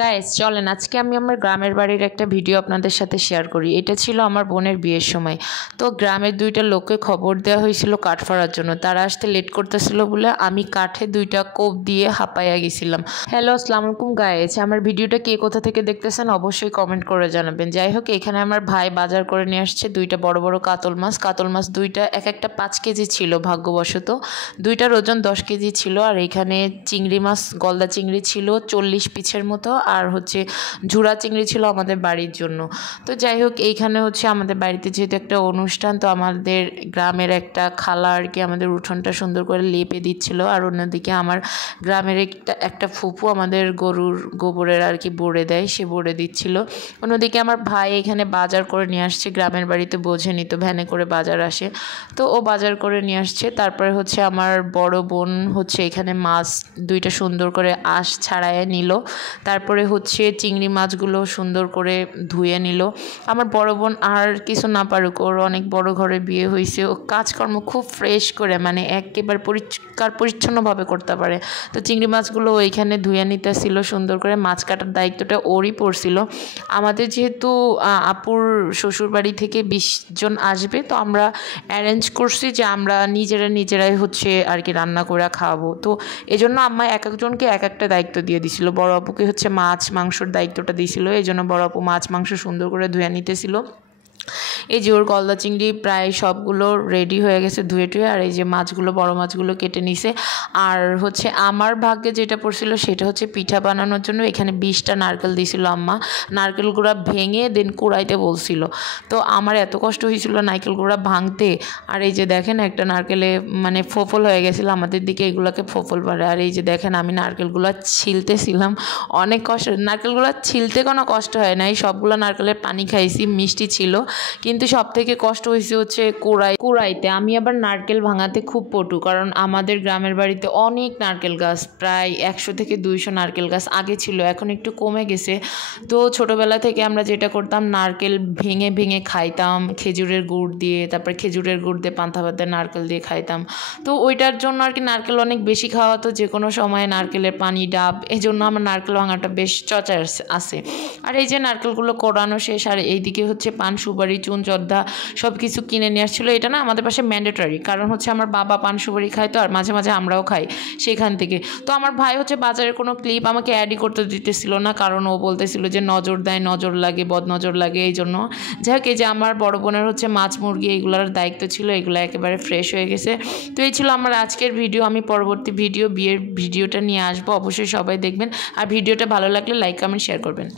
Guys চলেন আজকে আমি আমার গ্রামের বাড়ির একটা ভিডিও আপনাদের সাথে শেয়ার করি। এটা ছিল আমার বোনের বিয়ের সময়। তো গ্রামের দুইটা লোককে খবর দেওয়া হয়েছিল কাঠ ফাড়ার জন্য। তারা আসতে লেট করতেছিল বলে আমি কাঠে দুইটা কোপ দিয়ে হাঁপাইয়া গেছিলাম। হ্যালো আসসালামু আলাইকুম গাইস, আমার ভিডিওটা কে কোথা থেকে দেখতেছেন অবশ্যই কমেন্ট করে জানাবেন। যাই হোক, এখানে আমার ভাই বাজার করে নিয়ে আসছে দুইটা বড় বড় কাতল মাছ দুইটা এক একটা 5 কেজি ছিল ভাগ্যবশত। দুইটার ওজন 10 কেজি ছিল। আর এখানে চিংড়ি মাছ, গলদা চিংড়ি ছিল 40 পিসের মতো, আর হচ্ছে ঝুরা চিংড়ি ছিল আমাদের বাড়ির জন্য। তো যাই হোক, এইখানে হচ্ছে আমাদের বাড়িতে যেহেতু একটা অনুষ্ঠান, তো আমাদের গ্রামের একটা খালা আর কি আমাদের উঠোনটা সুন্দর করে লেপে দিচ্ছিল। আর অন্যদিকে আমার গ্রামের একটা ফুপু আমাদের গরুর গোবরের আর কি বড়ে দেয়, সে বড়ে দিচ্ছিল। অন্যদিকে আমার ভাই এখানে বাজার করে নিয়ে আসছে। গ্রামের বাড়িতে বোঝেনি তো, ভ্যানে করে বাজার আসে, তো ও বাজার করে নিয়ে আসছে। তারপরে হচ্ছে আমার বড় বোন হচ্ছে এখানে মাছ দুইটা সুন্দর করে আঁশ ছাড়াইয়ে নিল। তারপরে হচ্ছে চিংড়ি মাছগুলো সুন্দর করে ধুয়ে নিল। আমার বড় বোন আর কিছু না পারুক, ওর অনেক বড় ঘরে বিয়ে হয়েছে, ও কাজকর্ম খুব ফ্রেশ করে মানে একেবারে পরিষ্কার পরিচ্ছন্নভাবে করতে পারে। তো চিংড়ি মাছগুলো ওইখানে ধুয়ে নিতেছিল সুন্দর করে। মাছ কাটার দায়িত্বটা ওরই পড়ছিল। আমাদের যেহেতু আপুর শ্বশুরবাড়ি থেকে 20 জন আসবে, তো আমরা অ্যারেঞ্জ করছি যে আমরা নিজেরাই হচ্ছে আর কি রান্না করে খাওয়াবো। তো এজন্য আম্মা এক একজনকে এক একটা দায়িত্ব দিয়ে দিছিল। বড় আপুকে হচ্ছে মাছ মাংসর দায়িত্বটা দিয়েছিল, এই জন্য বড় আপু মাছ মাংস সুন্দর করে ধুয়ে নিতেছিল। এই যে ওর গলদা চিংড়ি প্রায় সবগুলো রেডি হয়ে গেছে ধুয়ে টুয়ে। আর এই যে মাছগুলো, বড় মাছগুলো কেটে নিছে। আর হচ্ছে আমার ভাগ্যে যেটা পড়ছিল সেটা হচ্ছে পিঠা বানানোর জন্য এখানে 20টা নারকেল দিয়েছিল আম্মা। নারকেল গুঁড়া ভেঙে দেন কুড়াইতে বলছিল। তো আমার এত কষ্ট হয়েছিল নারকেল গুঁড়া ভাঙতে। আর এই যে দেখেন একটা নারকেলে মানে ফোফল হয়ে গেছিলো, আমাদের দিকে এগুলোকে ফোফল পারে। আর এই যে দেখেন আমি নারকেলগুলো ছিলতেছিলাম, অনেক কষ্ট। নারকেলগুলো ছিলতে কোনো কষ্ট হয় না, এই সবগুলো নারকেলের পানি খাইছি, মিষ্টি ছিল। কিন্তু সব থেকে কষ্ট হয়েছে হচ্ছে কুড়াইতে। আমি আবার নারকেল ভাঙাতে খুব পটু, কারণ আমাদের গ্রামের বাড়িতে অনেক নারকেল গাছ, প্রায় 100 থেকে 200 নারকেল গাছ আগে ছিল, এখন একটু কমে গেছে। তো ছোটোবেলা থেকে আমরা যেটা করতাম, নারকেল ভেঙে ভেঙে খাইতাম খেজুরের গুড় দিয়ে, তারপরে খেজুরের গুড় দিয়ে পান্তা ভাতের নারকেল দিয়ে খাইতাম। তো ওইটার জন্য আর কি নারকেল অনেক বেশি খাওয়া, তো যে কোনো সময় নারকেলের পানি ডাব, এই জন্য আমার নারকেল ভাঙাটা বেশ চর্চা আছে। আর এই যে নারকেলগুলো কোড়ানো শেষ, আর এইদিকে হচ্ছে পান সুপারি চুন জর্দা সব কিছু কিনে নিয়ে আসছিলো। এটা না আমাদের পাশে ম্যান্ডেটরি, কারণ হচ্ছে আমার বাবা পান সুপারি খায়, তো আর মাঝে মাঝে আমরাও খাই সেখান থেকে। তো আমার ভাই হচ্ছে বাজারের কোনো ক্লিপ আমাকে অ্যাডই করতে দিতেছিল না, কারণ ও বলতেছিল যে নজর দেয়, নজর লাগে, বদনজর লাগে, এই জন্য। যাই হোক, এই যে আমার বড় বোনের হচ্ছে মাছ মুরগি এগুলোর দায়িত্ব ছিল, এগুলো একেবারে ফ্রেশ হয়ে গেছে। তো এই ছিল আমার আজকের ভিডিও। আমি পরবর্তী বিয়ের ভিডিওটা নিয়ে আসবো, অবশ্যই সবাই দেখবেন। আর ভিডিওটা ভালো লাগলে লাইক কমেন্ট শেয়ার করবেন।